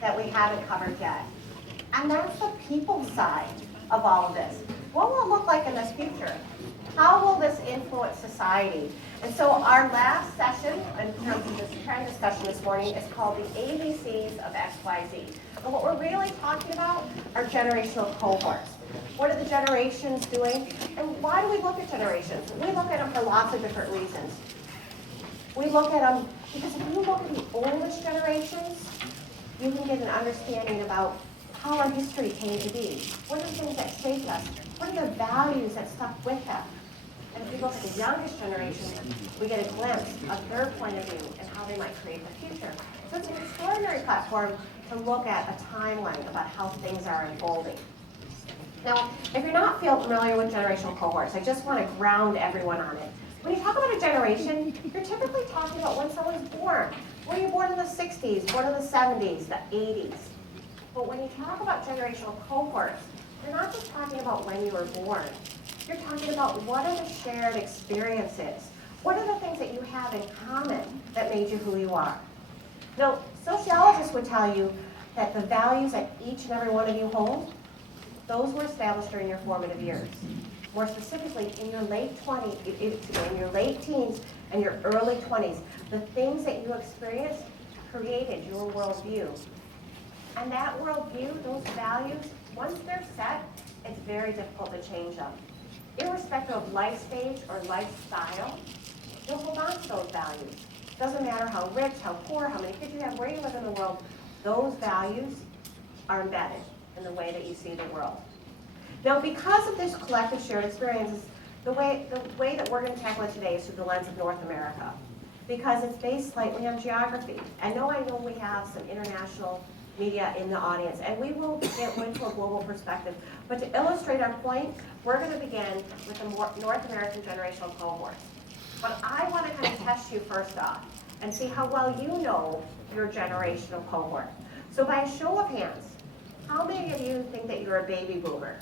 that we haven't covered yet. And that's the people side of all of this. What will it look like in this future? How will this influence society? And so our last session, in terms of this trend discussion this morning, is called the ABCs of XYZ. And what we're really talking about are generational cohorts. What are the generations doing? And why do we look at generations? We look at them for lots of different reasons. We look at them because if you look at the oldest generations, you can get an understanding about how our history came to be. What are the things that shaped us? What are the values that stuck with them? And if we look at the youngest generation, we get a glimpse of their point of view and how they might create the future. So it's an extraordinary platform to look at a timeline about how things are unfolding. Now, if you're not familiar with generational cohorts, I just want to ground everyone on it. When you talk about a generation, you're typically talking about when someone's born. Were you born in the 60s, born in the 70s, the 80s? But when you talk about generational cohorts, you're not just talking about when you were born. You're talking about what are the shared experiences? What are the things that you have in common that made you who you are? Now, sociologists would tell you that the values that each and every one of you hold, those were established during your formative years. More specifically, in your late 20s, in your late teens and your early 20s, the things that you experienced created your worldview. And that worldview, those values, once they're set, it's very difficult to change them. Irrespective of life stage or lifestyle, you'll hold on to those values. Doesn't matter how rich, how poor, how many kids you have, where you live in the world, those values are embedded in the way that you see the world. Now, because of this collective shared experiences, the way that we're going to tackle it today is through the lens of North America, because it's based slightly on geography. I know we have some international media in the audience, and we will get into a global perspective. But to illustrate our point, we're going to begin with the North American generational cohorts. But I want to kind of test you first off and see how well you know your generational cohort. So by a show of hands, how many of you think that you're a baby boomer?